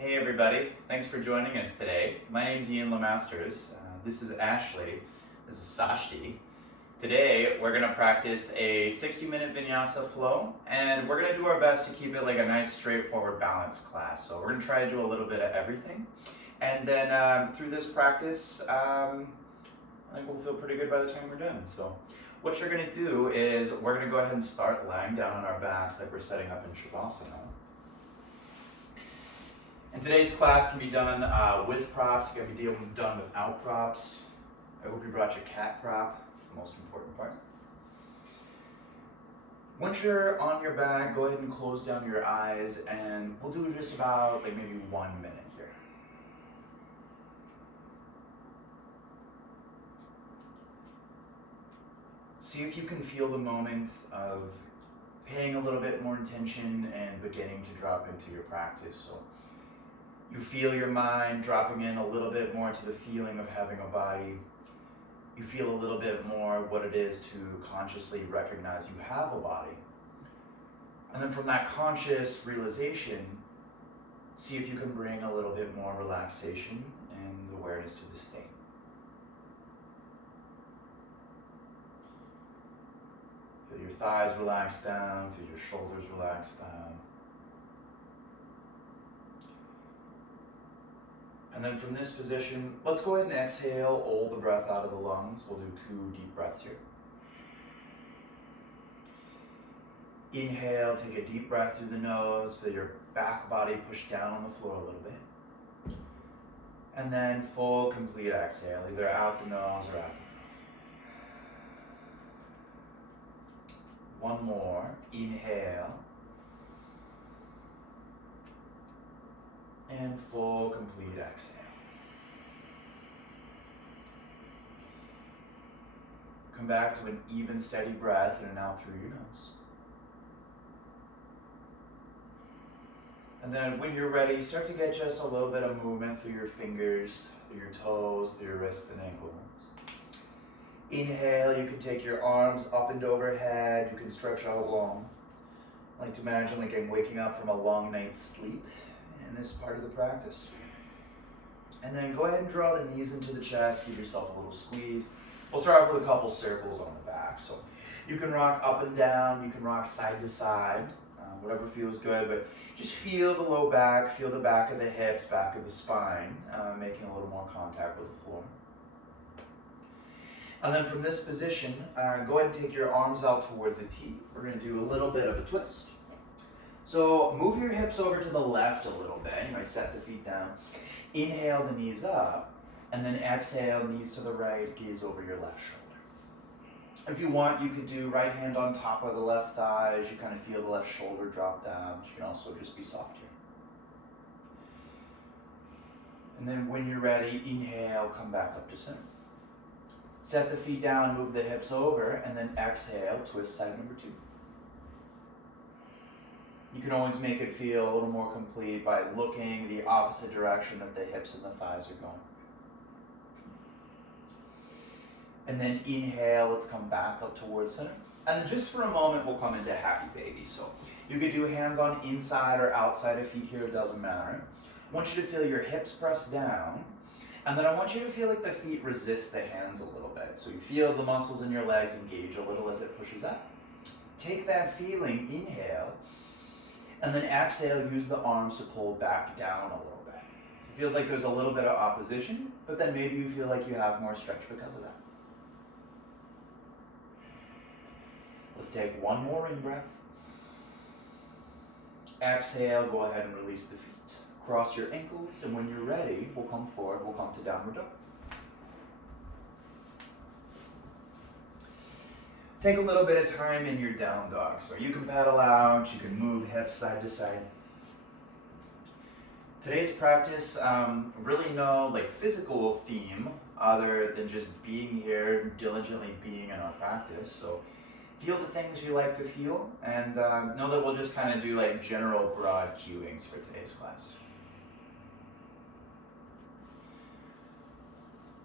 Hey everybody, thanks for joining us today. My name is Ian LeMasters. This is Ashley. This is Sashti. Today we're going to practice a 60-minute Vinyasa Flow, and we're going to do our best to keep it like a nice straightforward balanced class. So we're going to try to do a little bit of everything. And then through this practice, I think we'll feel pretty good by the time we're done. So what you're going to do is we're going to go ahead and start lying down on our backs like we're setting up in Shavasana. And today's class can be done with props, it can be done without props. I hope you brought your cat prop, it's the most important part. Once you're on your back, go ahead and close down your eyes, and we'll do just about like maybe 1 minute here. See if you can feel the moment of paying a little bit more attention and beginning to drop into your practice. So you feel your mind dropping in a little bit more to the feeling of having a body. You feel a little bit more what it is to consciously recognize you have a body. And then from that conscious realization, see if you can bring a little bit more relaxation and awareness to the state. Feel your thighs relax down, feel your shoulders relax down. And then from this position, let's go ahead and exhale all the breath out of the lungs. We'll do 2 deep breaths here. Inhale, take a deep breath through the nose, feel your back body push down on the floor a little bit. And then full, complete exhale, either out the nose or out the mouth. One more, inhale. And full, complete exhale. Come back to an even, steady breath in and out through your nose. And then when you're ready, start to get just a little bit of movement through your fingers, through your toes, through your wrists and ankles. Inhale, you can take your arms up and overhead. You can stretch out long. I like to imagine like I'm waking up from a long night's sleep in this part of the practice. And then go ahead and draw the knees into the chest, give yourself a little squeeze. We'll start off with a couple circles on the back. So you can rock up and down, you can rock side to side, whatever feels good, but just feel the low back, feel the back of the hips, back of the spine, making a little more contact with the floor. And then from this position, go ahead and take your arms out towards a T. We're going to do a little bit of a twist. So move your hips over to the left a little bit. You might set the feet down. Inhale the knees up, and then exhale, knees to the right, gaze over your left shoulder. If you want, you could do right hand on top of the left thigh as you kind of feel the left shoulder drop down. You can also just be soft here. And then when you're ready, inhale, come back up to center. Set the feet down, move the hips over, and then exhale, twist side number 2. You can always make it feel a little more complete by looking the opposite direction that the hips and the thighs are going. And then inhale, let's come back up towards center. And then just for a moment, we'll come into happy baby. So you could do hands on inside or outside of feet here, it doesn't matter. I want you to feel your hips press down. And then I want you to feel like the feet resist the hands a little bit. So you feel the muscles in your legs engage a little as it pushes up. Take that feeling, inhale. And then exhale, use the arms to pull back down a little bit. It feels like there's a little bit of opposition, but then maybe you feel like you have more stretch because of that. Let's take one more in breath. Exhale, go ahead and release the feet. Cross your ankles, and when you're ready, we'll come forward, we'll come to downward dog. Take a little bit of time in your down dog. So you can pedal out, you can move hips side to side. Today's practice, really no like physical theme other than just being here, diligently being in our practice. So feel the things you like to feel, and know that we'll just kind of do like general broad cueings for today's class.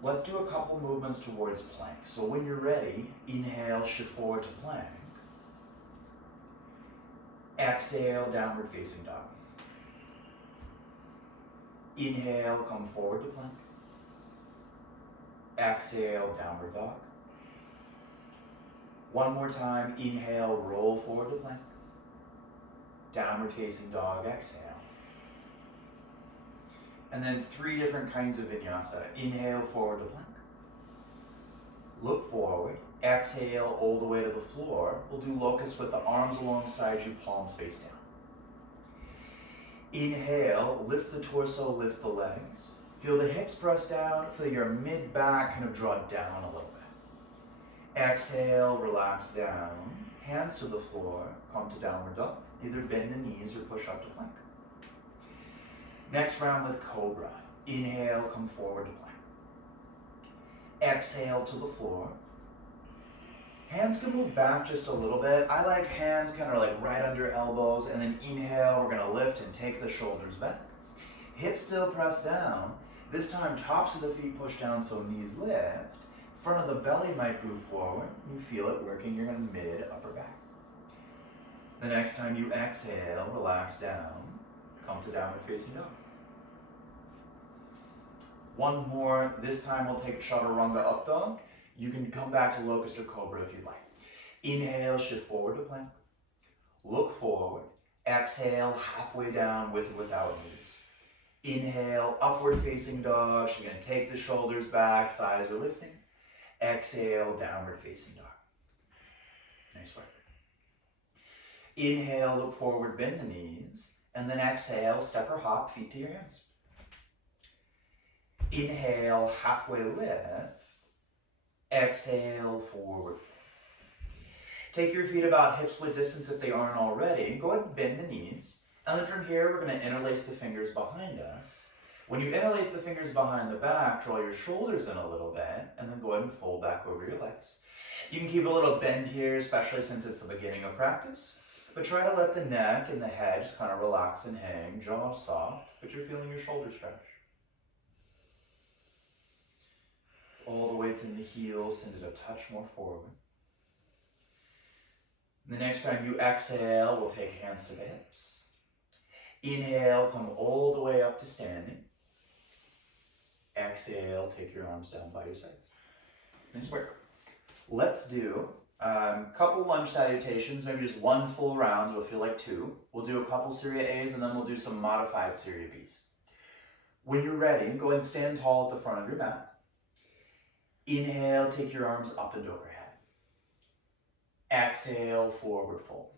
Let's do a couple movements towards plank. So when you're ready, inhale, shift forward to plank. Exhale, downward facing dog. Inhale, come forward to plank. Exhale, downward dog. One more time, inhale, roll forward to plank. Downward facing dog, exhale. And then 3 different kinds of vinyasa. Inhale, forward to plank. Look forward. Exhale all the way to the floor. We'll do locust with the arms alongside you, palms face down. Inhale, lift the torso, lift the legs. Feel the hips press down, feel your mid-back kind of draw down a little bit. Exhale, relax down. Hands to the floor, come to downward dog. Either bend the knees or push up to plank. Next round with cobra. Inhale, come forward to plank. Exhale to the floor. Hands can move back just a little bit. I like hands kind of like right under elbows, and then inhale, we're gonna lift and take the shoulders back. Hips still press down. This time, tops of the feet push down so knees lift. Front of the belly might move forward. You feel it working, you're gonna mid, upper back. The next time you exhale, relax down. Come to downward facing dog. One more, this time we'll take chaturanga up dog. You can come back to locust or cobra if you'd like. Inhale, shift forward to plank. Look forward. Exhale, halfway down with or without knees. Inhale, upward facing dog. You're gonna take the shoulders back, thighs are lifting. Exhale, downward facing dog. Nice work. Inhale, look forward, bend the knees. And then exhale, step or hop, feet to your hands. Inhale, halfway lift. Exhale, forward. Take your feet about hip split distance if they aren't already. Go ahead and bend the knees. And then from here, we're going to interlace the fingers behind us. When you interlace the fingers behind the back, draw your shoulders in a little bit, and then go ahead and fold back over your legs. You can keep a little bend here, especially since it's the beginning of practice. But try to let the neck and the head just kind of relax and hang, jaw soft, but you're feeling your shoulders stretch. All the weights in the heels, send it a touch more forward. The next time you exhale, we'll take hands to the hips. Inhale, come all the way up to standing. Exhale, take your arms down by your sides. Nice work. Let's do a couple lunge salutations, maybe just one full round, it'll feel like 2. We'll do a couple Surya A's and then we'll do some modified Surya B's. When you're ready, go ahead and stand tall at the front of your mat. Inhale, take your arms up and overhead. Exhale, forward fold.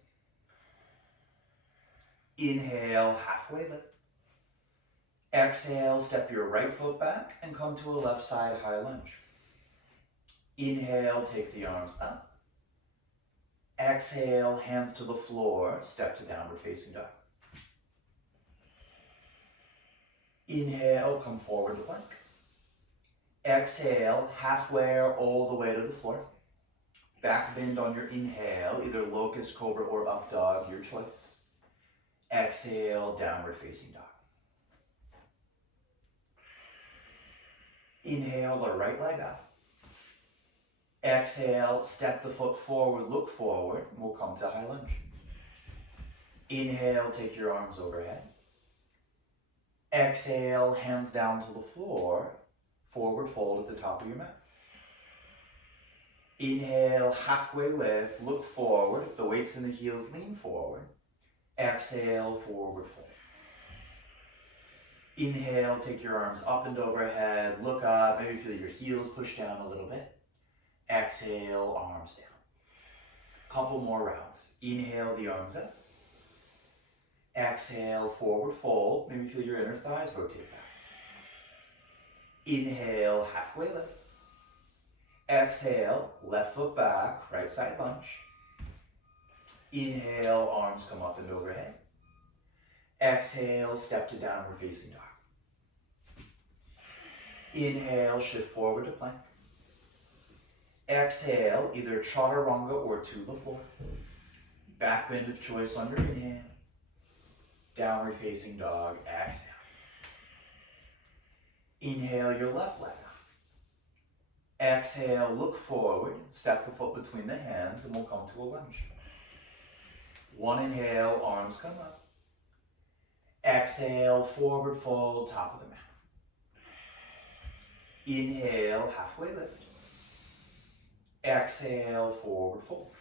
Inhale, halfway lift. Exhale, step your right foot back and come to a left side high lunge. Inhale, take the arms up. Exhale, hands to the floor, step to downward facing dog. Inhale, come forward to plank. Exhale, halfway or all the way to the floor. Back bend on your inhale, either locust, cobra, or up dog, your choice. Exhale, downward facing dog. Inhale, the right leg up. Exhale, step the foot forward, look forward, and we'll come to high lunge. Inhale, take your arms overhead. Exhale, hands down to the floor, forward fold at the top of your mat. Inhale, halfway lift, look forward. If the weight's in the heels, lean forward. Exhale, forward fold. Inhale, take your arms up and overhead, look up, maybe feel your heels push down a little bit. Exhale, arms down. Couple more rounds. Inhale, the arms up. Exhale, forward fold. Maybe feel your inner thighs rotate back. Inhale, halfway lift. Exhale, left foot back, right side lunge. Inhale, arms come up and overhead. Exhale, step to downward facing dog. Inhale, shift forward to plank. Exhale, either chaturanga or to the floor. Back bend of choice on your inhale. Downward facing dog, exhale. Inhale your left leg up. Exhale, look forward, step the foot between the hands, and we'll come to a lunge. One inhale, arms come up. Exhale, forward fold, top of the mat. Inhale, halfway lift. Exhale, forward fold.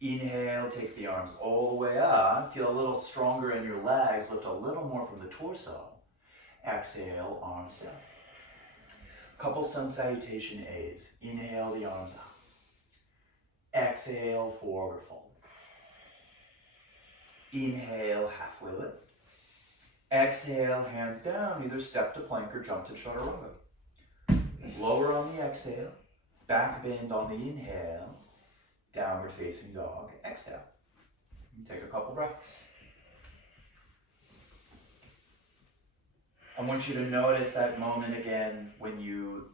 Inhale, take the arms all the way up. Feel a little stronger in your legs. Lift a little more from the torso. Exhale, arms down. Couple sun salutation A's. Inhale, the arms up. Exhale, forward fold. Inhale, halfway lift. Exhale, hands down. Either step to plank or jump to chaturanga. Lower on the exhale. Back bend on the inhale. Downward facing dog. Exhale. Take a couple breaths. I want you to notice that moment again when you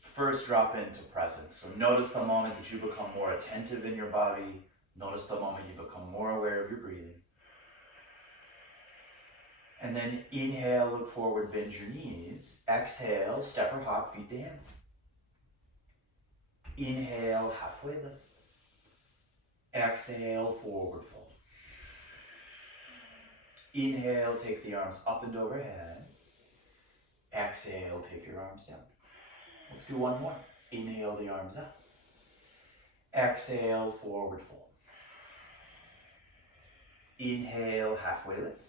first drop into presence. So notice the moment that you become more attentive in your body. Notice the moment you become more aware of your breathing. And then inhale, look forward, bend your knees. Exhale, step or hop, feet to hands. Inhale, halfway lift. Exhale, forward fold. Inhale, take the arms up and overhead. Exhale, take your arms down. Let's do one more. Inhale, the arms up. Exhale, forward fold. Inhale, halfway lift.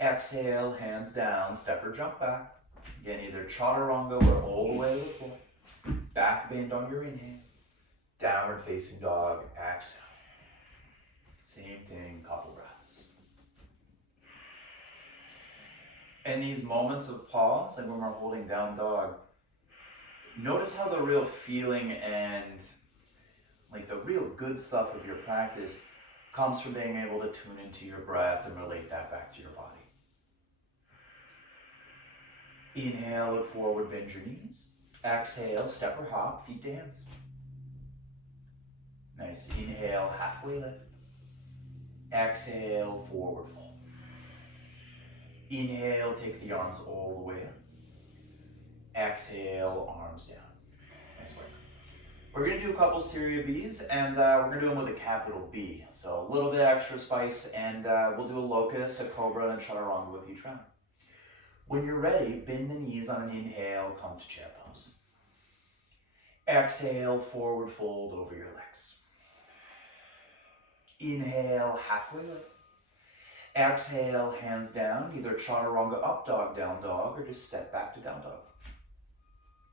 Exhale, hands down, step or jump back. Again, either chaturanga or all the way to the floor. Back bend on your inhale. Downward facing dog, exhale. Same thing, couple breaths. And these moments of pause, and when we're holding down dog, notice how the real feeling and like the real good stuff of your practice comes from being able to tune into your breath and relate that back to your body. Inhale, look forward, bend your knees. Exhale, step or hop, feet to hands. Nice. Inhale, halfway lift. Exhale, forward fold. Inhale, take the arms all the way up. Exhale, arms down. Nice work. We're going to do a couple Seria Bs, and we're going to do them with a capital B. So a little bit extra spice, and we'll do a locust, a cobra, and chaturanga with each round. When you're ready, bend the knees on an inhale, come to chair pose. Exhale, forward fold over your legs. Inhale, halfway lift. Exhale, hands down, either chaturanga up dog, down dog, or just step back to down dog.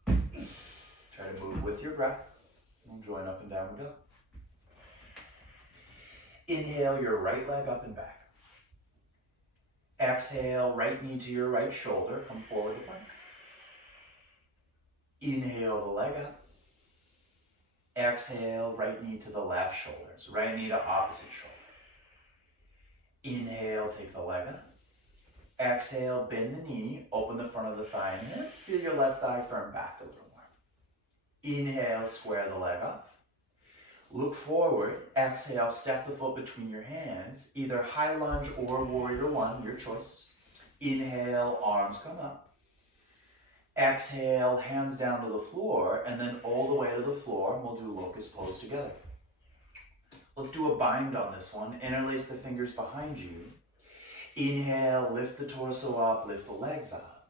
Try to move with your breath. We'll join up and downward dog. Inhale your right leg up and back. Exhale, right knee to your right shoulder, come forward to plank. Inhale the leg up. Exhale, right knee to the left shoulder. So right knee to opposite shoulder. Inhale, take the leg up. Exhale, bend the knee, open the front of the thigh in here. Feel your left thigh firm back a little more. Inhale, square the leg up. Look forward. Exhale, step the foot between your hands. Either high lunge or warrior one, your choice. Inhale, arms come up. Exhale, hands down to the floor, and then all the way to the floor, and we'll do locust pose together. Let's do a bind on this one. Interlace the fingers behind you. Inhale, lift the torso up, lift the legs up.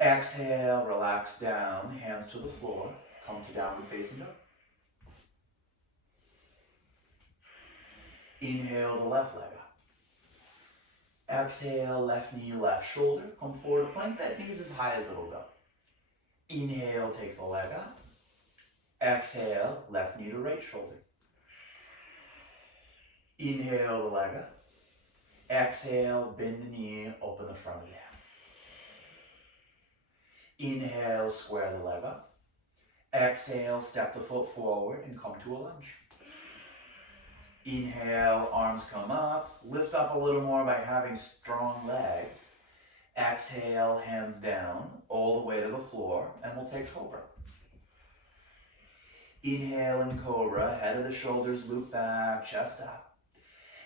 Exhale, relax down, hands to the floor, come to downward facing dog. Inhale the left leg up. Exhale, left knee, left shoulder. Come forward to plank. That knee's as high as it'll go. Inhale, take the leg up. Exhale, left knee to right shoulder. Inhale the leg up. Exhale, bend the knee, open the front of the hip. Inhale, square the leg up. Exhale, step the foot forward and come to a lunge. Inhale, arms come up. Lift up a little more by having strong legs. Exhale, hands down, all the way to the floor, and we'll take cobra. Inhale in cobra, head of the shoulders loop back, chest up.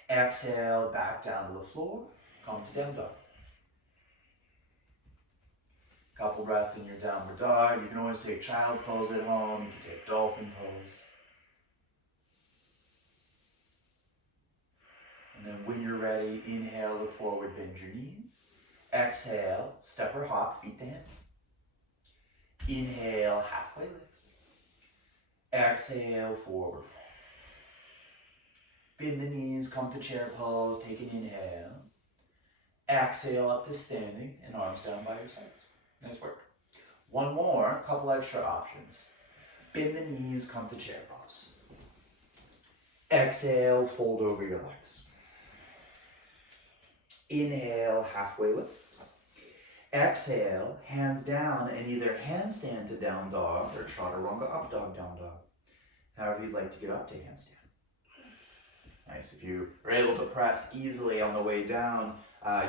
Exhale, back down to the floor, come to down dog. Couple breaths in your downward dog. You can always take child's pose at home. You can take dolphin pose. And then when you're ready, inhale, look forward, bend your knees. Exhale, step or hop, feet to hands. Inhale, halfway lift. Exhale, forward fold. Bend the knees, come to chair pose, take an inhale. Exhale up to standing and arms down by your sides. Nice work. One more, couple extra options. Bend the knees, come to chair pose. Exhale, fold over your legs. Inhale, halfway lift. Exhale, hands down and either handstand to down dog or chaturanga up dog, down dog. However you'd like to get up to handstand. Nice. If you are able to press easily on the way down,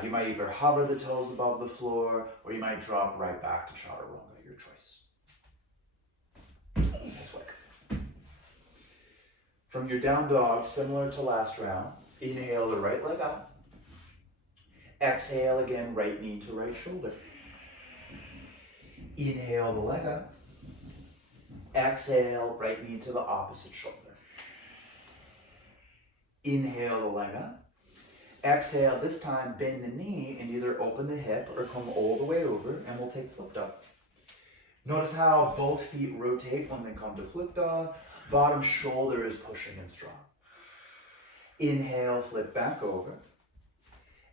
you might either hover the toes above the floor or you might drop right back to chaturanga, your choice. Nice work. From your down dog, similar to last round, inhale the right leg up. Exhale again, right knee to right shoulder. Inhale the leg up. Exhale, right knee to the opposite shoulder. Inhale the leg up. Exhale, this time bend the knee and either open the hip or come all the way over, and we'll take flip dog. Notice how both feet rotate when they come to flip dog. Bottom shoulder is pushing and strong. Inhale, flip back over.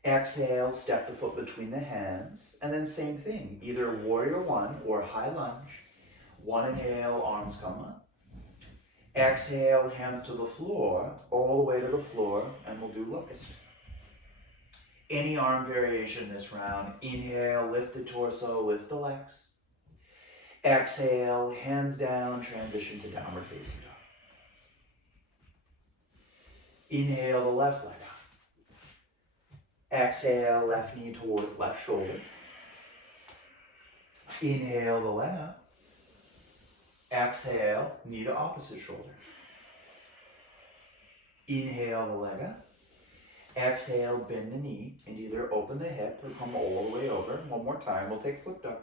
Exhale, step the foot between the hands, and then same thing, either warrior one or high lunge. One inhale, arms come up. Exhale, hands to the floor, all the way to the floor, and we'll do locust. Any arm variation this round. Inhale, lift the torso, lift the legs. Exhale, hands down, transition to downward facing dog. Inhale the left leg up. Exhale, left knee towards left shoulder. Inhale the leg up. Exhale, knee to opposite shoulder. Inhale the leg up. Exhale, bend the knee and either open the hip or come all the way over. One more time, we'll take flip dog.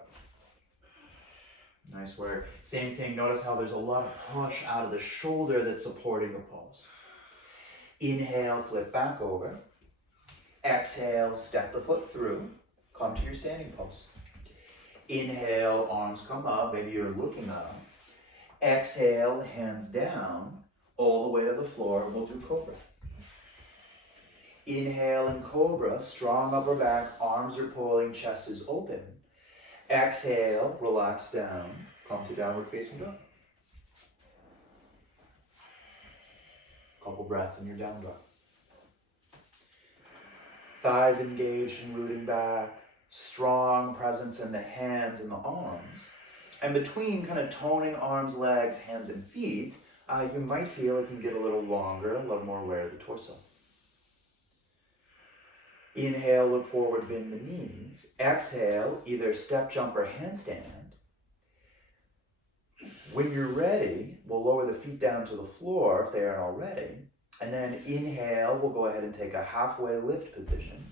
Nice work. Same thing, notice how there's a lot of push out of the shoulder that's supporting the pose. Inhale, flip back over. Exhale, step the foot through. Come to your standing pose. Inhale, arms come up, maybe you're looking up. Exhale, hands down, all the way to the floor. We'll do cobra. Inhale in cobra, strong upper back, arms are pulling, chest is open. Exhale, relax down, come to downward facing dog. Couple breaths in your down dog. Thighs engaged and rooting back, strong presence in the hands and the arms. And between kind of toning arms, legs, hands, and feet, you might feel it can get a little longer, a little more aware of the torso. Inhale, look forward, bend the knees. Exhale, either step, jump, or handstand. When you're ready, we'll lower the feet down to the floor if they aren't already. And then inhale, we'll go ahead and take a halfway lift position.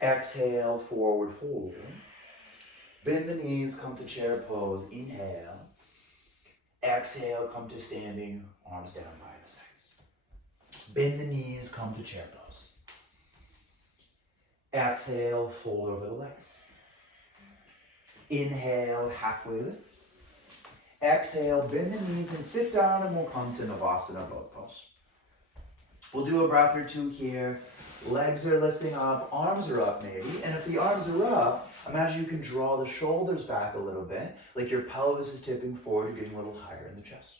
Exhale, forward fold. Bend the knees, come to chair pose. Inhale. Exhale, come to standing, arms down by the sides. Bend the knees, come to chair pose. Exhale, fold over the legs. Inhale, halfway lift. Exhale, bend the knees and sit down, and we'll come to Navasana boat pose. We'll do a breath or two here. Legs are lifting up, arms are up maybe, and if the arms are up, imagine you can draw the shoulders back a little bit, like your pelvis is tipping forward, you're getting a little higher in the chest.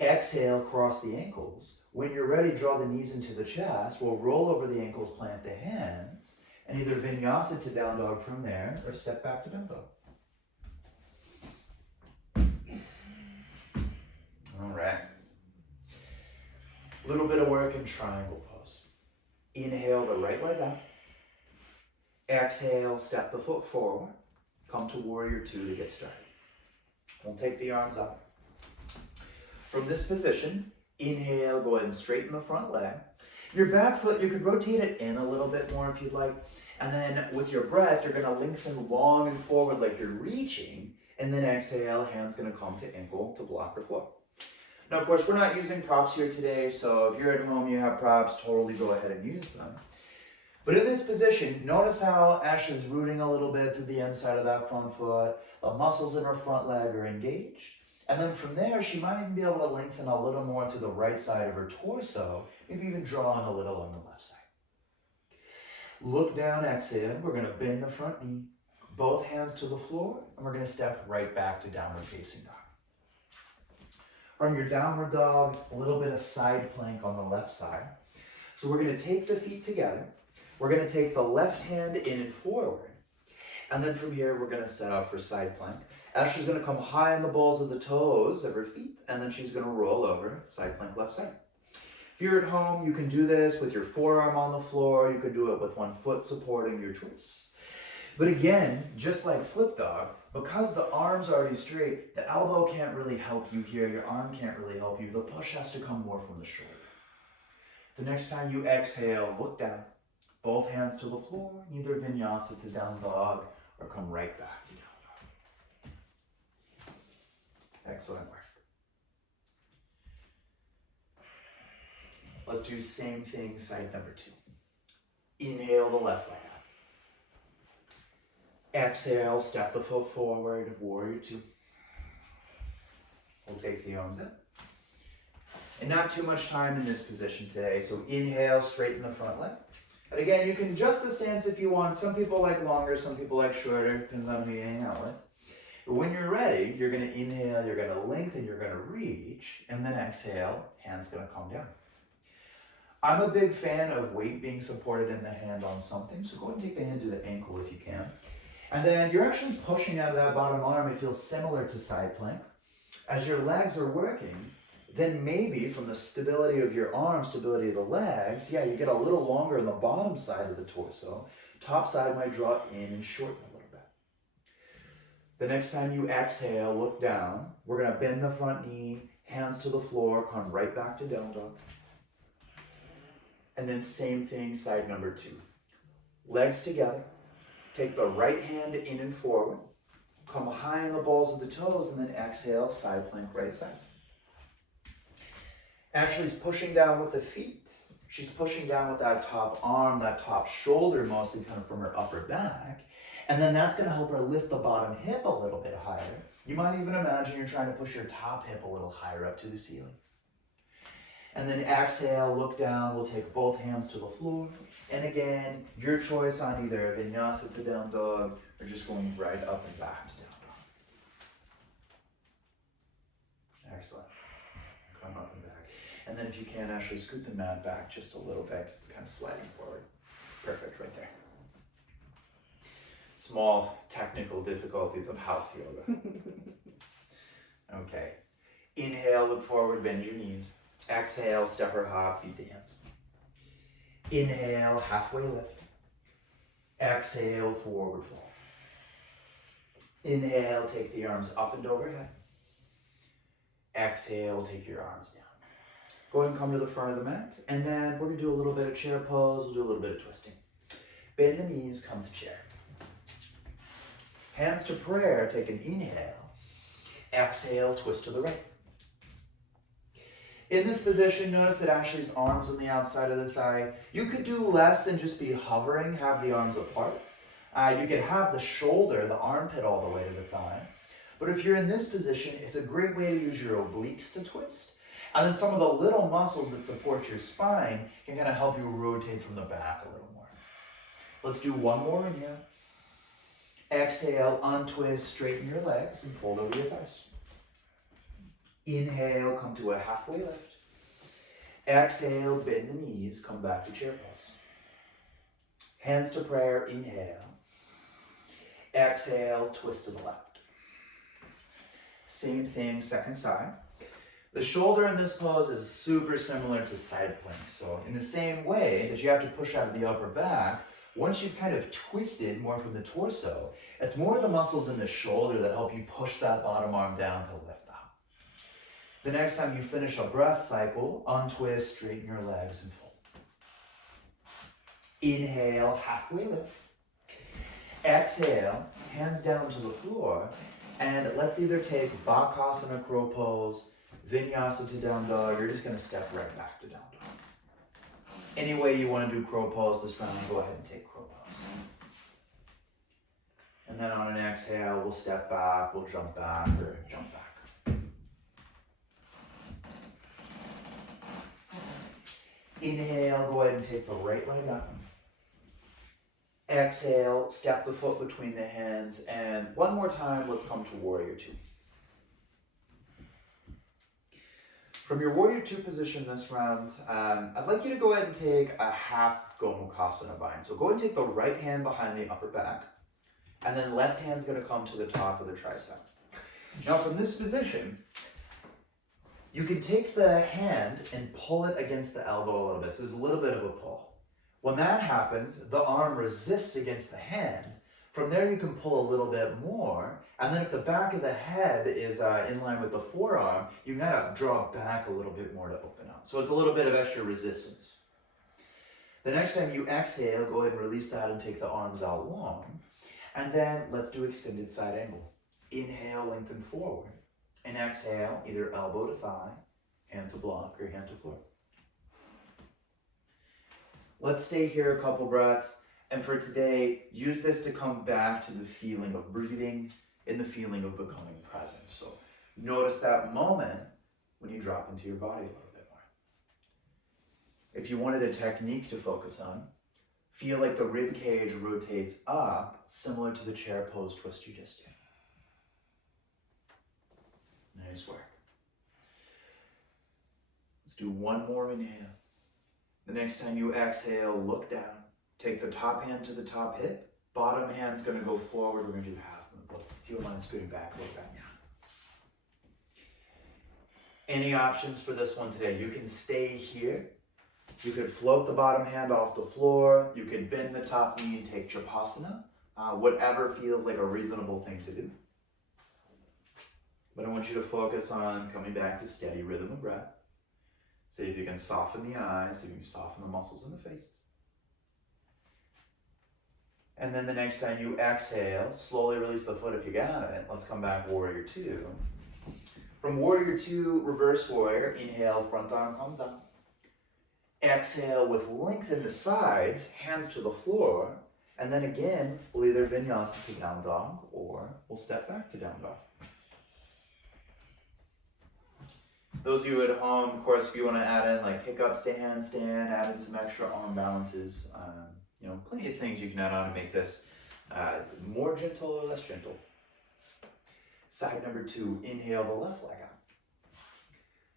Exhale, cross the ankles. When you're ready, draw the knees into the chest. We'll roll over the ankles, plant the hands, and either vinyasa to down dog from there, or step back to down dog. All right. A little bit of work in triangle pose. Inhale the right leg up. Exhale, step the foot forward. Come to warrior two to get started. We'll take the arms up. From this position, inhale, go ahead and straighten the front leg. Your back foot, you could rotate it in a little bit more if you'd like. And then with your breath, you're gonna lengthen long and forward like you're reaching. And then exhale, hand's gonna come to ankle to block or flow. Now, of course, we're not using props here today, so if you're at home, you have props, totally go ahead and use them. But in this position, notice how Ashley's rooting a little bit through the inside of that front foot. The muscles in her front leg are engaged. And then from there, she might even be able to lengthen a little more to the right side of her torso, maybe even drawing a little on the left side. Look down, exhale. We're going to bend the front knee, both hands to the floor, and we're going to step right back to downward facing dog. From your downward dog, a little bit of side plank on the left side. So we're going to take the feet together. We're going to take the left hand in and forward. And then from here, we're going to set up for side plank. Ashley's going to come high on the balls of the toes of her feet, and then she's going to roll over, side plank left side. If you're at home, you can do this with your forearm on the floor. You could do it with one foot supporting your twist. But again, just like flip dog, because the arm's already straight, the elbow can't really help you here. Your arm can't really help you. The push has to come more from the shoulder. The next time you exhale, look down. Both hands to the floor, either vinyasa to down dog or come right back to down dog. Excellent work. Let's do same thing, side number 2. Inhale the left leg up. Exhale, step the foot forward, warrior 2. We'll take the arms in. And not too much time in this position today, so inhale, straighten the front leg. And again, you can adjust the stance if you want. Some people like longer, some people like shorter, depends on who you hang out with. But when you're ready, you're gonna inhale, you're gonna lengthen, you're gonna reach, and then exhale, hand's gonna come down. I'm a big fan of weight being supported in the hand on something, so go ahead and take the hand to the ankle if you can. And then you're actually pushing out of that bottom arm. It feels similar to side plank. As your legs are working, then maybe from the stability of your arm, stability of the legs, you get a little longer on the bottom side of the torso. Top side might draw in and shorten a little bit. The next time you exhale, look down. We're gonna bend the front knee, hands to the floor, come right back to down dog. And then same thing, side number 2. Legs together. Take the right hand in and forward. Come high on the balls of the toes, and then exhale, side plank right side. Ashley's pushing down with the feet. She's pushing down with that top arm, that top shoulder, mostly kind of from her upper back. And then that's gonna help her lift the bottom hip a little bit higher. You might even imagine you're trying to push your top hip a little higher up to the ceiling. And then exhale, look down. We'll take both hands to the floor. And again, your choice on either vinyasa to down dog or just going right up and back to down dog. Excellent. Come up and back. And then if you can, actually scoot the mat back just a little bit because it's kind of sliding forward. Perfect, right there. Small technical difficulties of house yoga. Okay. Inhale, look forward, bend your knees. Exhale, step or hop, feet to hands. Inhale, halfway lift. Exhale, forward fold. Inhale, take the arms up and overhead. Exhale, take your arms down. Go ahead and come to the front of the mat, and then we're gonna do a little bit of chair pose, we'll do a little bit of twisting. Bend the knees, come to chair. Hands to prayer, take an inhale. Exhale, twist to the right. In this position, notice that Ashley's arms on the outside of the thigh. You could do less than just be hovering, have the arms apart. You could have the shoulder, the armpit all the way to the thigh. But if you're in this position, it's a great way to use your obliques to twist. And then some of the little muscles that support your spine can kind of help you rotate from the back a little more. Let's do one more inhale. Exhale, untwist, straighten your legs and fold over your thighs. Inhale, come to a halfway lift. Exhale, bend the knees, come back to chair pose. Hands to prayer, inhale. Exhale, twist to the left. Same thing, second side. The shoulder in this pose is super similar to side plank. So in the same way that you have to push out of the upper back, once you've kind of twisted more from the torso, it's more the muscles in the shoulder that help you push that bottom arm down to lift up. The next time you finish a breath cycle, untwist, straighten your legs and fold. Inhale, halfway lift. Exhale, hands down to the floor, and let's either take Bakasana crow pose, Vinyasa to down dog, you're just gonna step right back to down dog. Any way you want to do crow pose this round, go ahead and take crow pose. And then on an exhale, we'll step back, we'll jump back, or jump back. Inhale, go ahead and take the right leg up. Exhale, step the foot between the hands, and one more time, let's come to warrior two. From your warrior two position this round, I'd like you to go ahead and take a half Gomukhasana bind. So go ahead and take the right hand behind the upper back, and then left hand's gonna come to the top of the tricep. Now from this position, you can take the hand and pull it against the elbow a little bit. So there's a little bit of a pull. When that happens, the arm resists against the hand. From there, you can pull a little bit more. And then if the back of the head is in line with the forearm, you gotta draw back a little bit more to open up. So it's a little bit of extra resistance. The next time you exhale, go ahead and release that and take the arms out long. And then let's do extended side angle. Inhale, lengthen forward. And exhale, either elbow to thigh, hand to block, or hand to floor. Let's stay here a couple breaths. And for today, use this to come back to the feeling of breathing and the feeling of becoming present. So notice that moment when you drop into your body a little bit more. If you wanted a technique to focus on, feel like the rib cage rotates up, similar to the chair pose twist you just did. Nice work. Let's do one more inhale. The next time you exhale, look down. Take the top hand to the top hip. Bottom hand's gonna go forward. We're gonna do half movement. If you don't mind scooting back, look back down. Any options for this one today? You can stay here. You could float the bottom hand off the floor. You could bend the top knee and take Shavasana. Whatever feels like a reasonable thing to do. But I want you to focus on coming back to steady rhythm of breath. See if you can soften the eyes, see if you can soften the muscles in the face. And then the next time you exhale, slowly release the foot if you got it. Let's come back warrior two. From warrior two, reverse warrior, inhale, front arm comes down. Exhale with length in the sides, hands to the floor. And then again, we'll either vinyasa to down dog or we'll step back to down dog. Those of you at home, of course, if you want to add in like kick ups to handstand, add in some extra arm balances, plenty of things you can add on to make this more gentle or less gentle. Side number two, inhale the left leg out.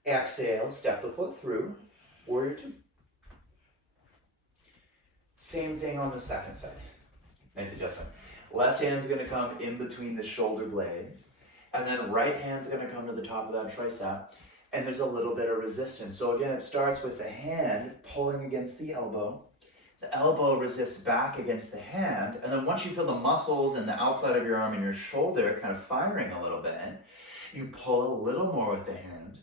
Exhale, step the foot through, warrior two. Same thing on the second side. Nice adjustment. Left hand's gonna come in between the shoulder blades, and then right hand's gonna come to the top of that tricep, and there's a little bit of resistance. So again, it starts with the hand pulling against the elbow. The elbow resists back against the hand, and then once you feel the muscles and the outside of your arm and your shoulder kind of firing a little bit, you pull a little more with the hand.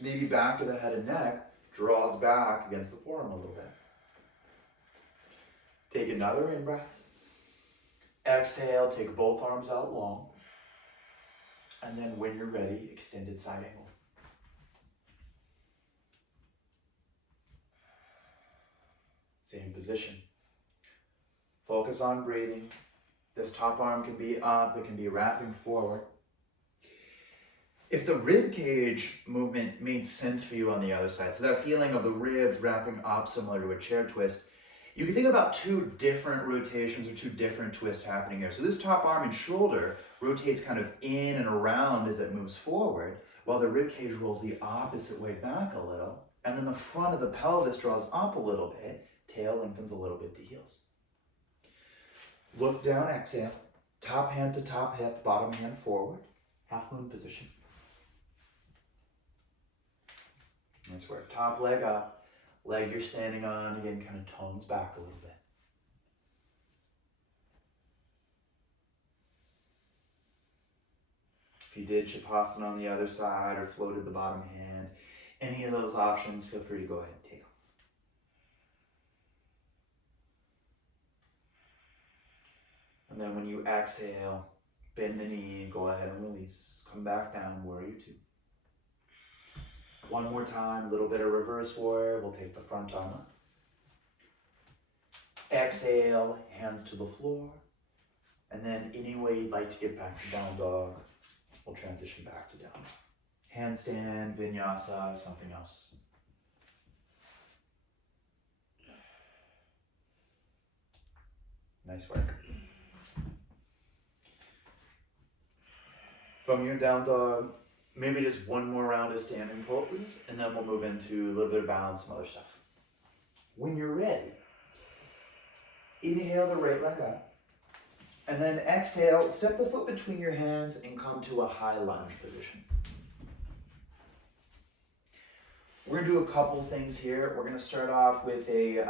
Maybe back of the head and neck draws back against the forearm a little bit. Take another in-breath. Exhale, take both arms out long. And then when you're ready, extended side angle. Same position. Focus on breathing. This top arm can be up, it can be wrapping forward. If the rib cage movement made sense for you on the other side, so that feeling of the ribs wrapping up similar to a chair twist, you can think about two different rotations or two different twists happening here. So this top arm and shoulder rotates kind of in and around as it moves forward, while the rib cage rolls the opposite way back a little, and then the front of the pelvis draws up a little bit, tail lengthens a little bit to heels. Look down, exhale. Top hand to top hip, bottom hand forward. Half moon position. That's where top leg up, leg you're standing on, again, kind of tones back a little bit. If you did Shavasana on the other side or floated the bottom hand, any of those options, feel free to go ahead and take them. And then when you exhale, bend the knee, go ahead and release. Come back down, warrior two. One more time, a little bit of reverse warrior. We'll take the front arm up. Exhale, hands to the floor. And then any way you'd like to get back to down dog, we'll transition back to down dog. Handstand, vinyasa, something else. Nice work. From your down dog, maybe just one more round of standing poses, and then we'll move into a little bit of balance, some other stuff. When you're ready, inhale the right leg up, and then exhale, step the foot between your hands and come to a high lunge position. We're gonna do a couple things here. We're gonna start off with a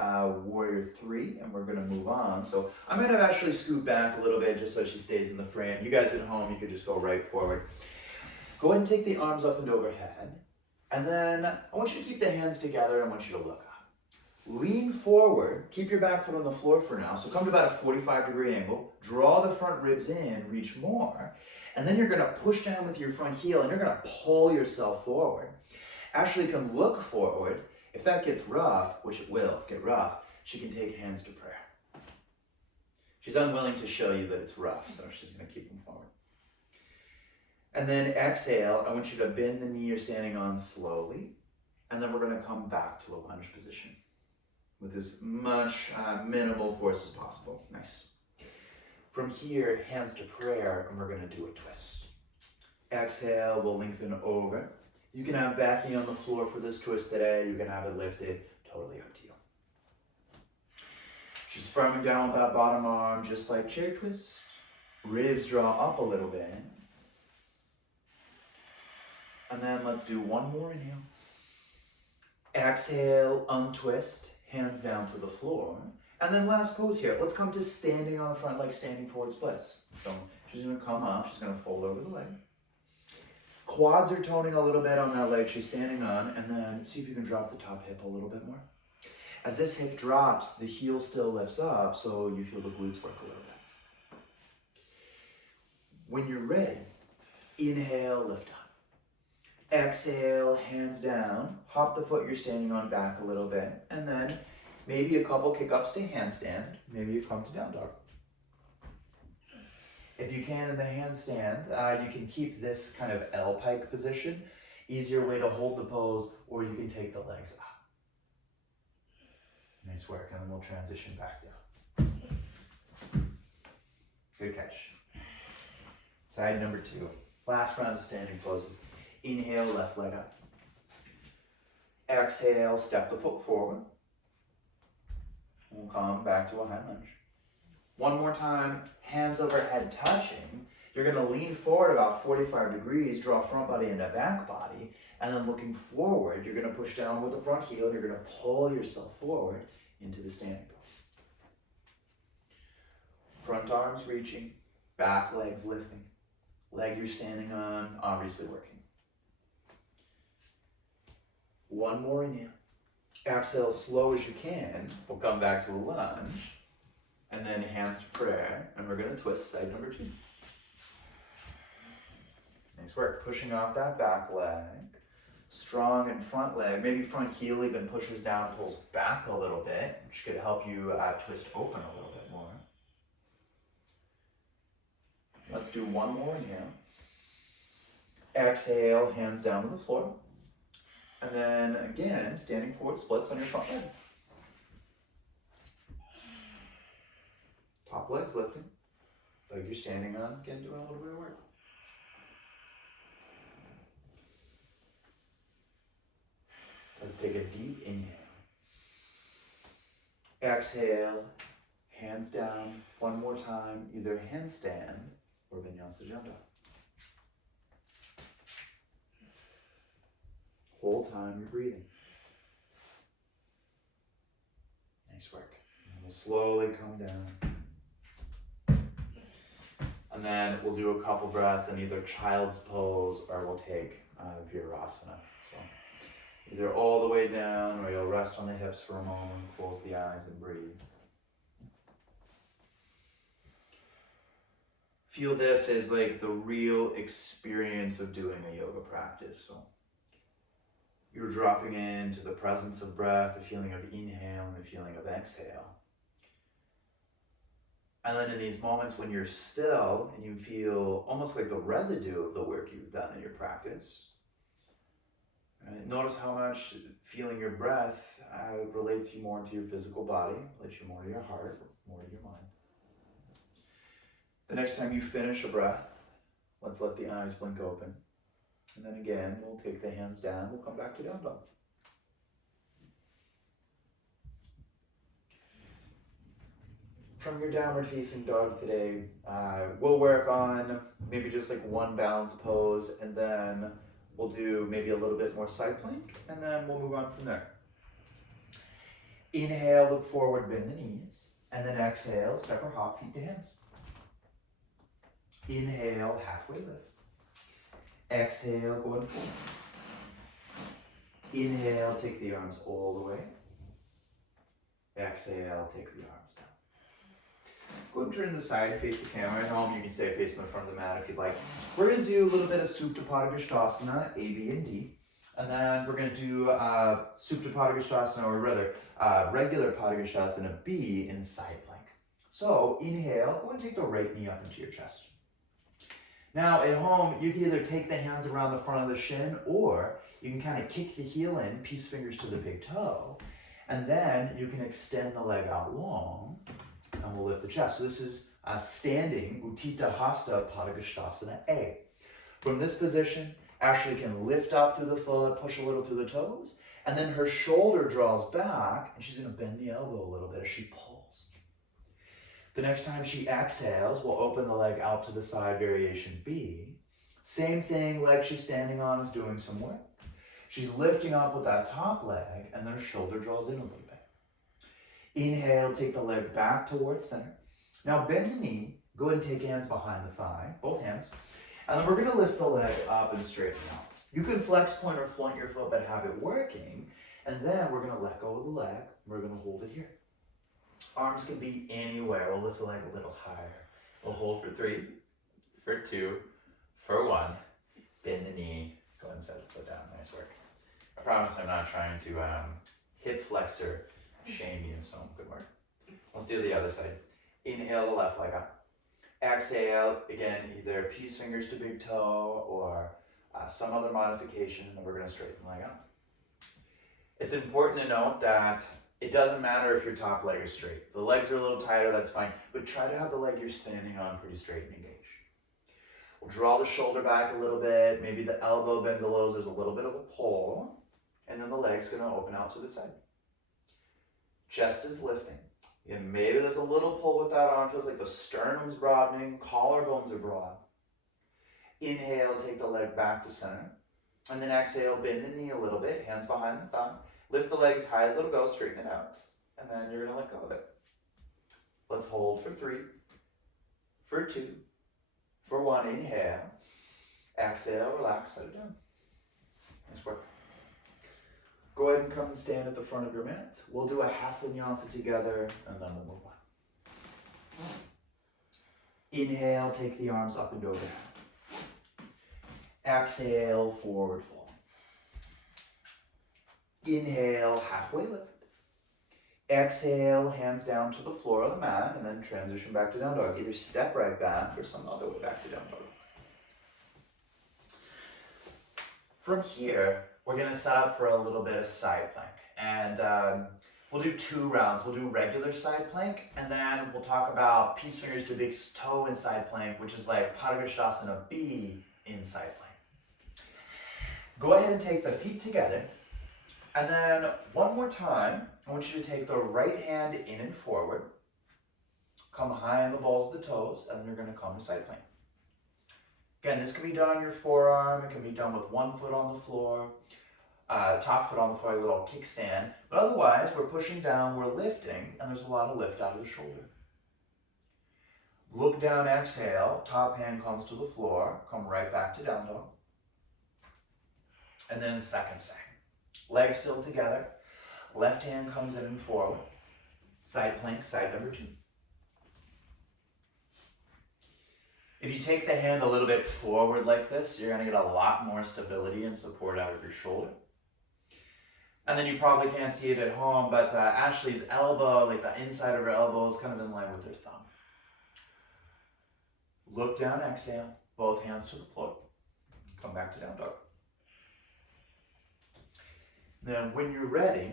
warrior 3, and we're gonna move on. So I'm gonna actually scoot back a little bit just so she stays in the frame. You guys at home, you could just go right forward. Go ahead and take the arms up and overhead. And then I want you to keep the hands together, and I want you to look up. Lean forward, keep your back foot on the floor for now. So come to about a 45-degree angle, draw the front ribs in, reach more, and then you're gonna push down with your front heel, and you're gonna pull yourself forward. Ashley can look forward. If that gets rough, which it will get rough, she can take hands to prayer. She's unwilling to show you that it's rough, so she's gonna keep them forward. And then exhale, I want you to bend the knee you're standing on slowly, and then we're gonna come back to a lunge position with as much minimal force as possible. Nice. From here, hands to prayer, and we're gonna do a twist. Exhale, we'll lengthen over. You can have back knee on the floor for this twist today. You can have it lifted, totally up to you. Just firming down with that bottom arm, just like chair twist. Ribs draw up a little bit. And then let's do one more inhale. Exhale, untwist, hands down to the floor. And then last pose here. Let's come to standing on the front leg, standing forward splits. So she's gonna come up, she's gonna fold over the leg. Quads are toning a little bit on that leg she's standing on, and then see if you can drop the top hip a little bit more. As this hip drops, the heel still lifts up, so you feel the glutes work a little bit. When you're ready, inhale, lift up. Exhale, hands down, hop the foot you're standing on back a little bit, and then maybe a couple kick-ups to handstand, maybe you come to down dog. If you can in the handstand, you can keep this kind of L-pike position. Easier way to hold the pose, or you can take the legs up. Nice work, and then we'll transition back down. Good catch. Side number 2. Last round of standing poses. Inhale, left leg up. Exhale, step the foot forward. We'll come back to a high lunge. One more time, hands overhead touching. You're gonna lean forward about 45 degrees, draw front body into back body, and then looking forward, you're gonna push down with the front heel, you're gonna pull yourself forward into the standing pose. Front arms reaching, back legs lifting. Leg you're standing on, obviously working. One more inhale. Exhale slow as you can. We'll come back to a lunge. And then hands to prayer, and we're gonna twist side number 2. Nice work, pushing off that back leg. Strong in front leg, maybe front heel even pushes down, pulls back a little bit, which could help you twist open a little bit more. Let's do one more inhale. Exhale, hands down to the floor. And then again, standing forward splits on your front leg. Top legs lifting. Leg you're standing on, again doing a little bit of work. Let's take a deep inhale. Exhale, hands down. One more time, either handstand or Vinyasa Flow. Whole time you're breathing. Nice work. And we'll slowly come down. And then we'll do a couple breaths in either child's pose or we'll take Virasana. So either all the way down or you'll rest on the hips for a moment, close the eyes and breathe. Feel this as like the real experience of doing a yoga practice. So you're dropping into the presence of breath, the feeling of inhale and the feeling of exhale. And then in these moments when you're still and you feel almost like the residue of the work you've done in your practice, right? Notice how much feeling your breath relates you more to your physical body, relates you more to your heart, more to your mind. The next time you finish a breath, let's let the eyes blink open. And then again, we'll take the hands down, we'll come back to down dog. From your downward facing dog today, we'll work on maybe just like one balance pose, and then we'll do maybe a little bit more side plank, and then we'll move on from there. Inhale, look forward, bend the knees, and then exhale, step or hop, feet to hands. Inhale, halfway lift. Exhale, going forward. Inhale, take the arms all the way. Exhale, take the arms down. Go ahead and turn to the side and face the camera. At home, you can stay facing the front of the mat if you'd like. We're going to do a little bit of Supta Padangusthasana, A, B, and D. And then we're going to do Supta Padangusthasana, or rather, regular Padangusthasana B in side plank. So inhale, go ahead and take the right knee up into your chest. Now at home, you can either take the hands around the front of the shin, or you can kind of kick the heel in, peace fingers to the big toe, and then you can extend the leg out long, and we'll lift the chest. So this is standing Utthita Hasta Padangusthasana A. From this position, Ashley can lift up through the foot, push a little through the toes, and then her shoulder draws back, and she's going to bend the elbow a little bit as she pulls. The next time she exhales, we'll open the leg out to the side, variation B. Same thing, leg she's standing on is doing some work. She's lifting up with that top leg, and then her shoulder draws in a little bit. Inhale, take the leg back towards center. Now bend the knee, go ahead and take hands behind the thigh, both hands. And then we're gonna lift the leg up and straighten out. You can flex point or flaunt your foot, but have it working. And then we're gonna let go of the leg. We're gonna hold it here. Arms can be anywhere. We'll lift the leg a little higher. We'll hold for 3, for 2, for 1. Bend the knee. Go ahead and set the foot down. Nice work. I promise I'm not trying to hip flex or shame you, so good work. Let's do the other side. Inhale the left leg up. Exhale, again, either peace fingers to big toe or some other modification, and then we're going to straighten the leg out. It's important to note that it doesn't matter if your top leg is straight. If the legs are a little tighter, that's fine, but try to have the leg you're standing on pretty straight and engaged. We'll draw the shoulder back a little bit, maybe the elbow bends a little, so there's a little bit of a pull, and then the leg's going to open out to the side. Chest is lifting. And maybe there's a little pull with that arm, feels like the sternum's broadening, collarbones are broad. Inhale, take the leg back to center. And then exhale, bend the knee a little bit, hands behind the thigh. Lift the leg as high as it'll go, straighten it out. And then you're gonna let go of it. Let's hold for 3, for 2, for 1, inhale. Exhale, relax, set it down. Nice work. Go ahead and come and stand at the front of your mat. We'll do a half vinyasa together, and then we'll move on. Inhale, take the arms up and over. Exhale, forward fold. Inhale, halfway lift. Exhale, hands down to the floor of the mat, and then transition back to down dog. Either step right back or some other way back to down dog. From here, we're going to set up for a little bit of side plank. And we'll do 2 rounds. We'll do regular side plank, and then we'll talk about peace fingers to big toe in side plank, which is like Padangusthasana B in side plank. Go ahead and take the feet together. And then one more time, I want you to take the right hand in and forward. Come high on the balls of the toes, and then you're going to come to side plank. Again, this can be done on your forearm. It can be done with one foot on the floor, top foot on the floor, a little kickstand. But otherwise, we're pushing down, we're lifting, and there's a lot of lift out of the shoulder. Look down, exhale. Top hand comes to the floor. Come right back to down dog. And then second side. Legs still together. Left hand comes in and forward. Side plank, side number 2. If you take the hand a little bit forward like this, you're going to get a lot more stability and support out of your shoulder. And then you probably can't see it at home, but Ashley's elbow, like the inside of her elbow, is kind of in line with her thumb. Look down, exhale, both hands to the floor. Come back to down dog. Then when you're ready,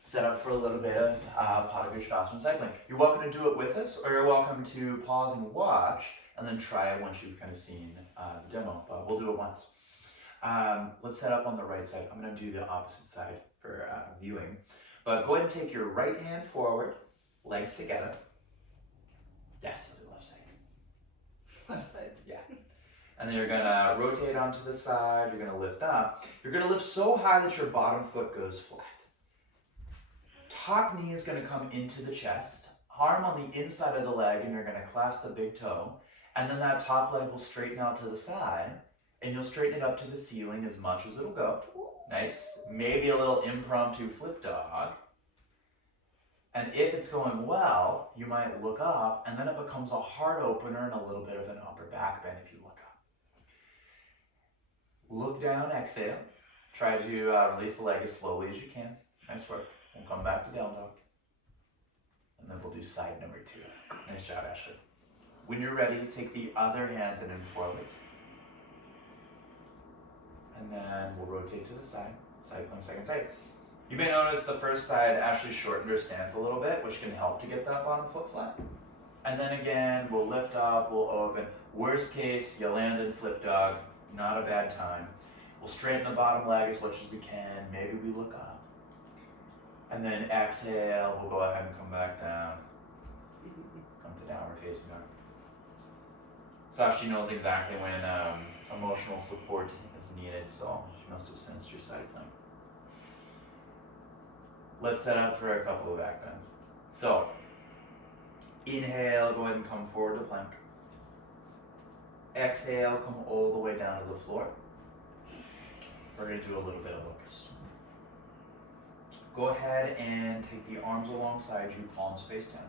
set up for a little bit of Padagusthasana cycling. You're welcome to do it with us, or you're welcome to pause and watch, and then try it once you've kind of seen the demo, but we'll do it once. Let's set up on the right side. I'm gonna do the opposite side for viewing. But go ahead and take your right hand forward, legs together. Yes, do the left side. Left side. Yeah. And then you're gonna rotate onto the side, you're gonna lift up. You're gonna lift so high that your bottom foot goes flat. Top knee is gonna come into the chest, arm on the inside of the leg, and you're gonna clasp the big toe. And then that top leg will straighten out to the side, and you'll straighten it up to the ceiling as much as it'll go. Nice. Maybe a little impromptu flip dog. And if it's going well, you might look up, and then it becomes a heart opener and a little bit of an upper back bend if you look up. Look down, exhale. Try to release the leg as slowly as you can. Nice work. We'll come back to down dog. And then we'll do side number 2. Nice job, Ashley. When you're ready, take the other hand and in forward. And then we'll rotate to the side. Side plank, second side. You may notice the first side Ashley shortened her stance a little bit, which can help to get that bottom foot flat. And then again, we'll lift up, we'll open. Worst case, you land in flip dog. Not a bad time. We'll straighten the bottom leg as much as we can. Maybe we look up. And then exhale, we'll go ahead and come back down. Come to downward facing dog. Sashi knows exactly when emotional support is needed, so she must have sensed your side plank. Let's set up for a couple of back bends. So, inhale, go ahead and come forward to plank. Exhale, come all the way down to the floor. We're going to do a little bit of locust. Go ahead and take the arms alongside you, palms face down.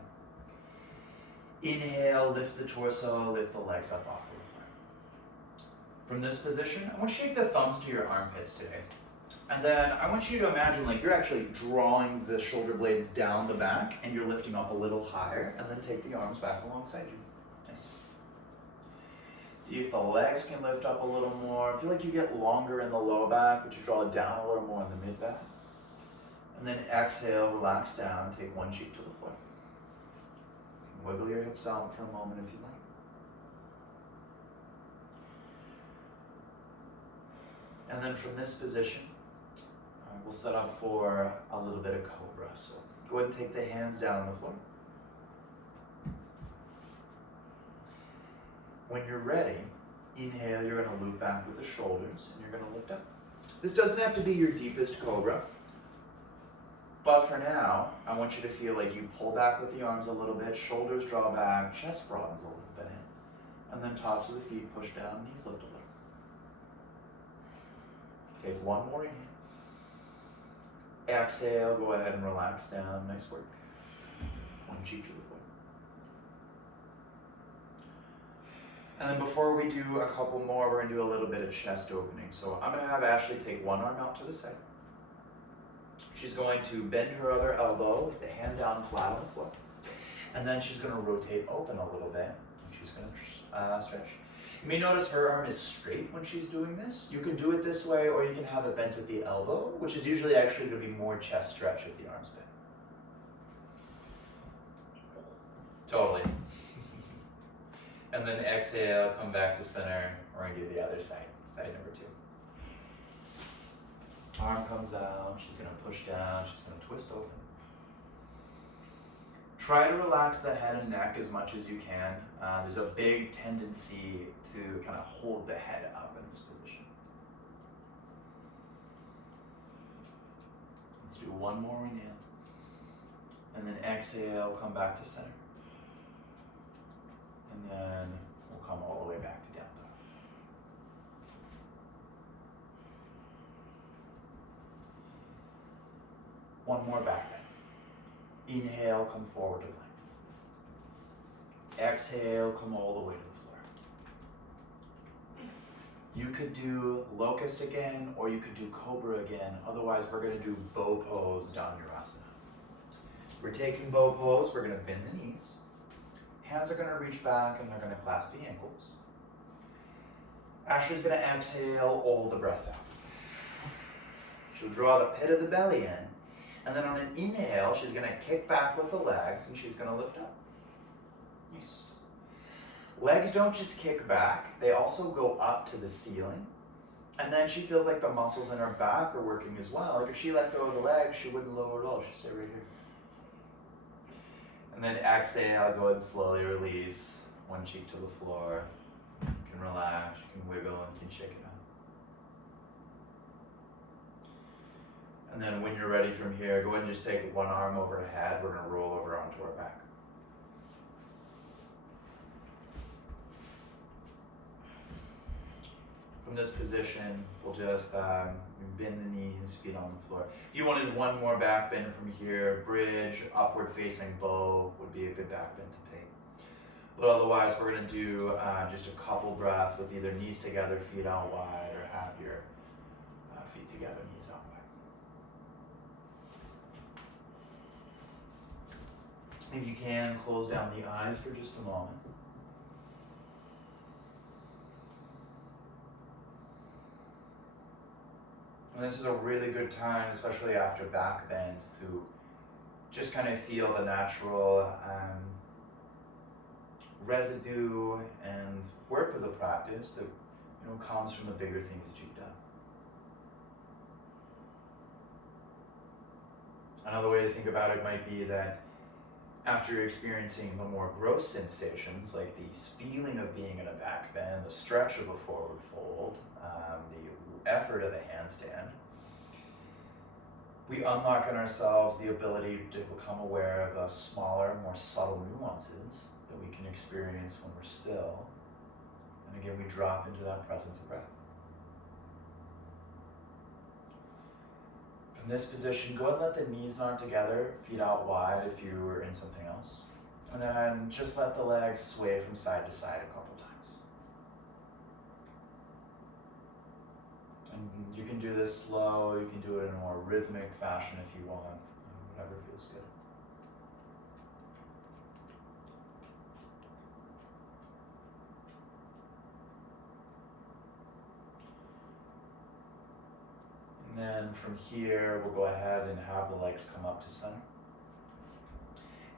Inhale, lift the torso, lift the legs up off of the floor. From this position, I want you to take the thumbs to your armpits today. And then I want you to imagine like you're actually drawing the shoulder blades down the back and you're lifting up a little higher, and then take the arms back alongside you. Nice. See if the legs can lift up a little more. Feel like you get longer in the low back, but you draw it down a little more in the mid back. And then exhale, relax down, take one cheek to the floor. Wiggle your hips out for a moment if you like. And then from this position, we'll set up for a little bit of cobra. So go ahead and take the hands down on the floor. When you're ready, inhale, you're going to loop back with the shoulders and you're going to lift up. This doesn't have to be your deepest cobra. But for now, I want you to feel like you pull back with the arms a little bit, shoulders draw back, chest broadens a little bit, and then tops of the feet push down, knees lift a little. Take one more inhale. Exhale, go ahead and relax down, nice work. One cheek to the floor. And then before we do a couple more, we're gonna do a little bit of chest opening. So I'm gonna have Ashley take one arm out to the side. She's going to bend her other elbow with the hand down flat on the floor. And then she's going to rotate open a little bit. And she's going to stretch. You may notice her arm is straight when she's doing this. You can do it this way, or you can have it bent at the elbow, which is usually actually going to be more chest stretch if the arm's bent. Totally. And then exhale, come back to center. We're going to do the other side, side number 2. Arm comes out, she's going to push down, she's going to twist open. Try to relax the head and neck as much as you can. There's a big tendency to kind of hold the head up in this position. Let's do one more inhale. And then exhale, come back to center. And then we'll come all the way back to down dog. One more back bend. Inhale, come forward to plank. Exhale, come all the way to the floor. You could do locust again, or you could do cobra again. Otherwise, we're going to do bow pose, Dhanurasana. We're taking bow pose. We're going to bend the knees. Hands are gonna reach back and they're gonna clasp the ankles. Ashley's gonna exhale all the breath out. She'll draw the pit of the belly in, and then on an inhale, she's gonna kick back with the legs and she's gonna lift up. Nice. Legs don't just kick back, they also go up to the ceiling. And then she feels like the muscles in her back are working as well. Like if she let go of the legs, she wouldn't lower at all, she'd stay right here. And then exhale, go ahead and slowly release one cheek to the floor. You can relax, you can wiggle, and you can shake it out. And then when you're ready from here, go ahead and just take one arm overhead. We're gonna roll over onto our back. From this position, we'll just bend the knees, feet on the floor. If you wanted one more back bend from here, bridge, upward facing bow would be a good back bend to take. But otherwise, we're gonna do just a couple breaths with either knees together, feet out wide, or have your feet together, knees out wide. If you can, close down the eyes for just a moment. And this is a really good time, especially after back bends, to just kind of feel the natural residue and work of the practice that comes from the bigger things that you've done. Another way to think about it might be that after you're experiencing the more gross sensations, like the feeling of being in a back bend, the stretch of a forward fold, the effort of a handstand, we unlock in ourselves the ability to become aware of the smaller, more subtle nuances that we can experience when we're still. And again, we drop into that presence of breath. From this position, go ahead and let the knees knock together, feet out wide if you were in something else. And then just let the legs sway from side to side a couple times. And you can do this slow, you can do it in a more rhythmic fashion if you want, whatever feels good. And then from here, we'll go ahead and have the legs come up to center.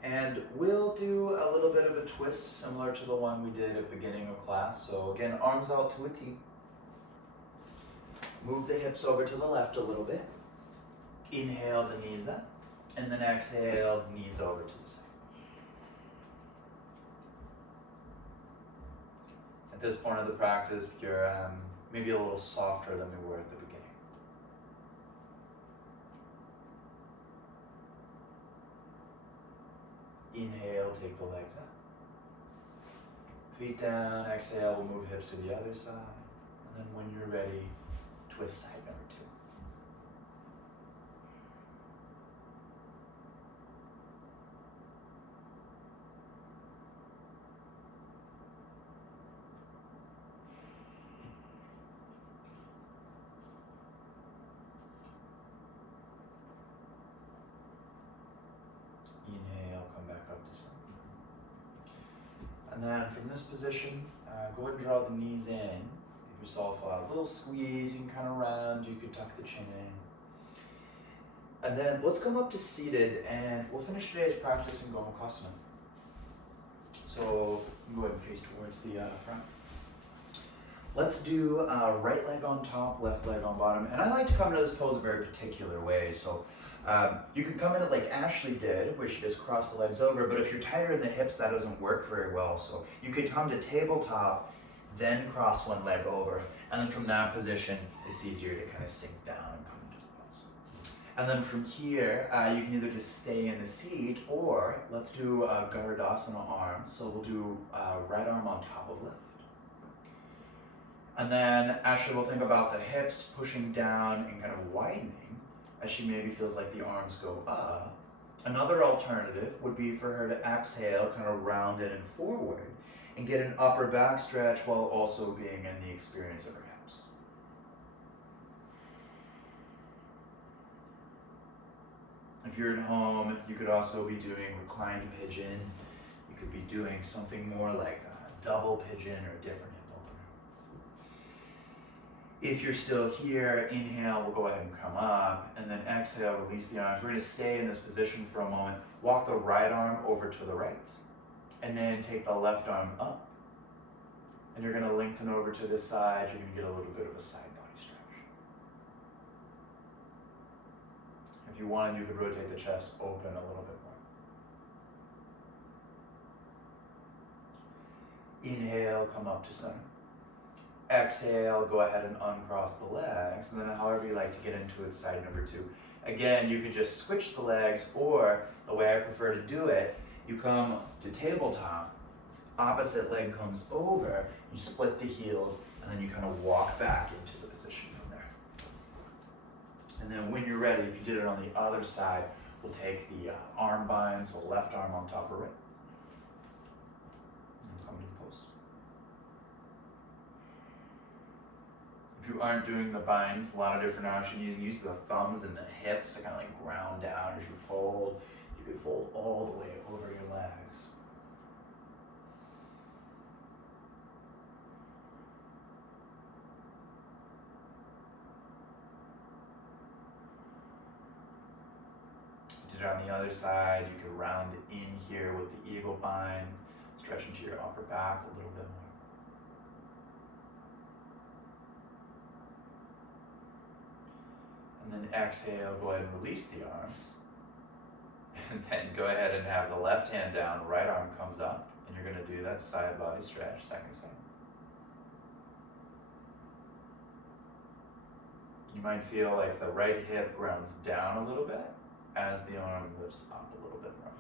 And we'll do a little bit of a twist similar to the one we did at the beginning of class. So again, arms out to a T. Move the hips over to the left a little bit. Inhale the knees up, and then exhale, knees over to the side. At this point of the practice, you're maybe a little softer than we were at the beginning. Inhale, take the legs up. Feet down, exhale, we'll move hips to the other side. And then when you're ready, twist side number 2. Inhale, come back up to center. And then from this position, go ahead and draw the knees in. Give yourself a little squeeze, you can kind of round, you could tuck the chin in. And then let's come up to seated, and we'll finish today's practice in Gomukhasana. So go ahead and face towards the front. Let's do right leg on top, left leg on bottom. And I like to come to this pose a very particular way. So you can come in it like Ashley did, where she just crossed the legs over, but if you're tighter in the hips, that doesn't work very well. So you could come to tabletop, then cross one leg over, and then from that position, it's easier to kind of sink down and come into the pose. And then from here, you can either just stay in the seat, or let's do a Garudasana arm. So we'll do right arm on top of left. And then Ashley will think about the hips pushing down and kind of widening as she maybe feels like the arms go up. Another alternative would be for her to exhale, kind of round in and forward, and get an upper back stretch while also being in the experience of her hips. If you're at home, you could also be doing reclined pigeon. You could be doing something more like a double pigeon or a different hip opener. If you're still here, inhale, we'll go ahead and come up, and then exhale, release the arms. We're gonna stay in this position for a moment. Walk the right arm over to the right, and then take the left arm up, and you're gonna lengthen over to this side. You're gonna get a little bit of a side body stretch. If you wanted, you could rotate the chest open a little bit more. Inhale, come up to center. Exhale, go ahead and uncross the legs, and then however you like to get into it, side number 2. Again, you could just switch the legs, or the way I prefer to do it, you come to tabletop, opposite leg comes over, you split the heels, and then you kind of walk back into the position from there. And then when you're ready, if you did it on the other side, we'll take the arm bind, so left arm on top of right. And come into pose. If you aren't doing the bind, a lot of different options. You can use the thumbs and the hips to kind of like ground down as you fold. You could fold all the way over your legs. Did it on the other side, you could round in here with the eagle bind, stretch into your upper back a little bit more. And then exhale, go ahead and release the arms. And then go ahead and have the left hand down, right arm comes up, and you're gonna do that side body stretch, second side. You might feel like the right hip grounds down a little bit as the arm lifts up a little bit more.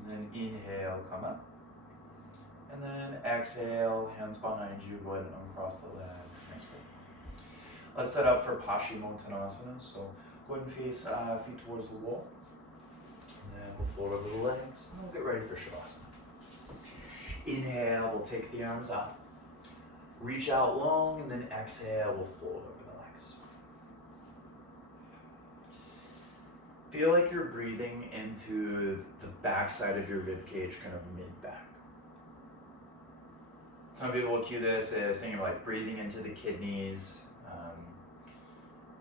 And then inhale, come up. And then exhale, hands behind you, go ahead and uncross the legs. Nice good. Let's set up for Paschimottanasana. So go ahead and face feet towards the wall. And then we'll fold over the legs. And we'll get ready for Shavasana. Inhale, we'll take the arms up. Reach out long, and then exhale, we'll fold over the legs. Feel like you're breathing into the backside of your rib cage, kind of mid-back. Some people will cue this as thinking like breathing into the kidneys,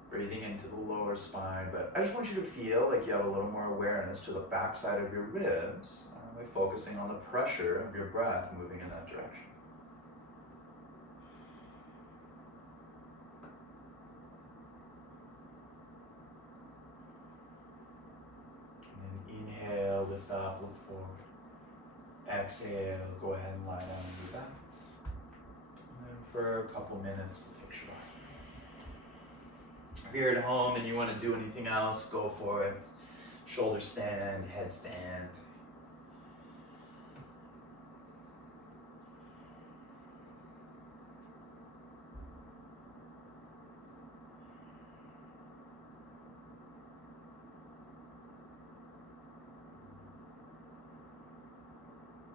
breathing into the lower spine, but I just want you to feel like you have a little more awareness to the backside of your ribs by focusing on the pressure of your breath moving in that direction. And then inhale, lift up, look forward. Exhale, go ahead and lie down on your back. And then for a couple minutes, we'll take Shavasana. If you're at home and you want to do anything else, go for it. Shoulder stand, headstand.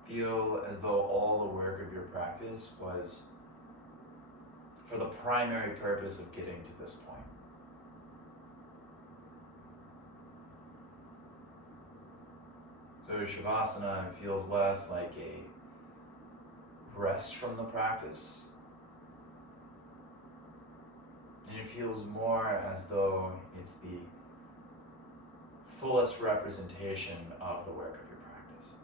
Feel as though all the work of your practice was for the primary purpose of getting to this point. So Shavasana feels less like a rest from the practice, and it feels more as though it's the fullest representation of the work of your practice.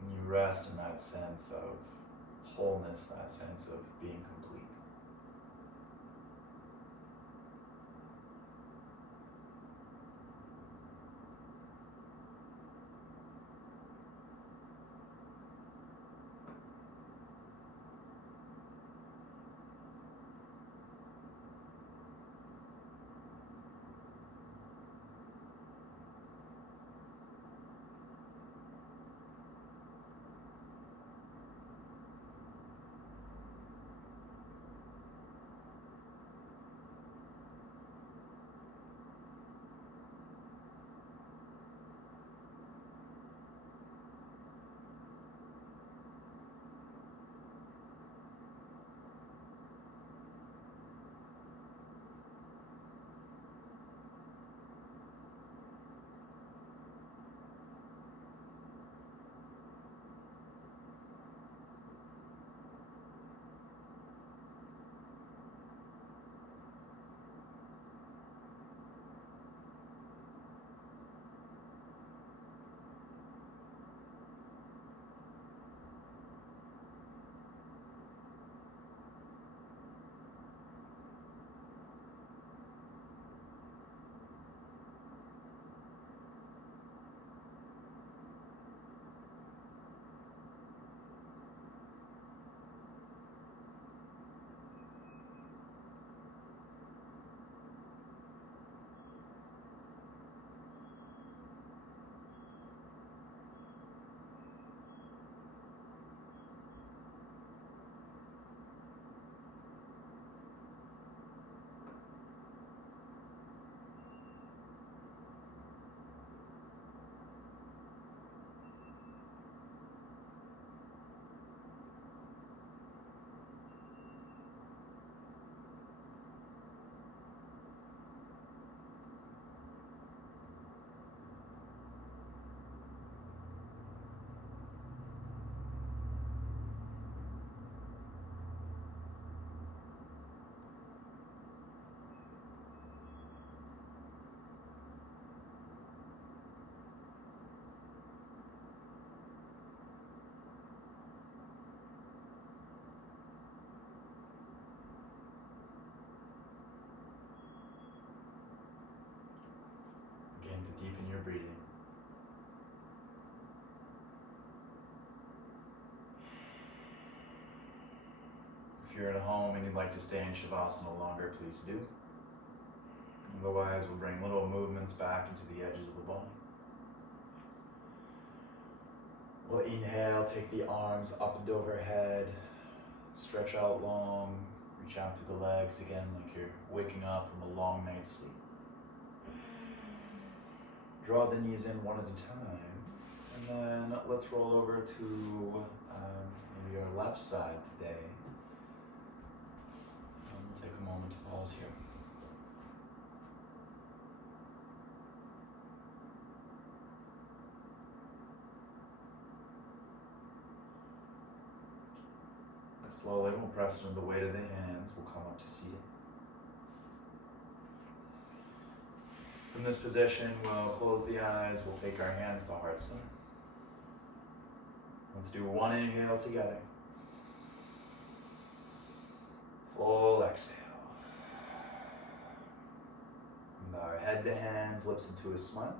And you rest in that sense of wholeness, that sense of being complete. Begin to deepen your breathing. If you're at home and you'd like to stay in Shavasana longer, please do. Otherwise, we'll bring little movements back into the edges of the body. We'll inhale, take the arms up and overhead, stretch out long, reach out through the legs again like you're waking up from a long night's sleep. Draw the knees in one at a time, and then let's roll over to maybe our left side today. We'll take a moment to pause here. And slowly we'll press into the weight of the hands. We'll come up to seated. From this position, we'll close the eyes. We'll take our hands to heart center. Let's do one inhale together. Full exhale. And our head to hands, lips into a smile.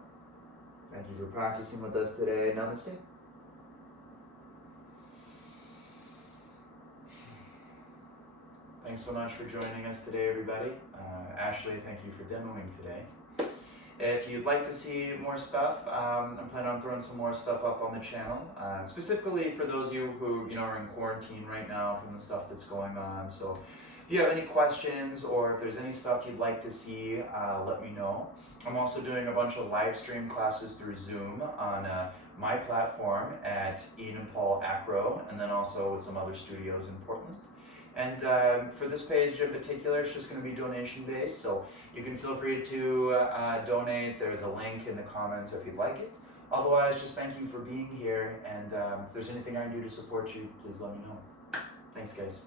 Thank you for practicing with us today. Namaste. Thanks so much for joining us today, everybody. Ashley, thank you for demoing today. If you'd like to see more stuff, I'm planning on throwing some more stuff up on the channel, specifically for those of you who are in quarantine right now from the stuff that's going on. So if you have any questions or if there's any stuff you'd like to see, let me know. I'm also doing a bunch of live stream classes through Zoom on my platform at Ian and Paul Acro, and then also with some other studios in Portland. And for this page in particular, it's just going to be donation based, so you can feel free to donate. There's a link in the comments if you'd like it. Otherwise, just thank you for being here, and if there's anything I can do to support you, please let me know. Thanks, guys.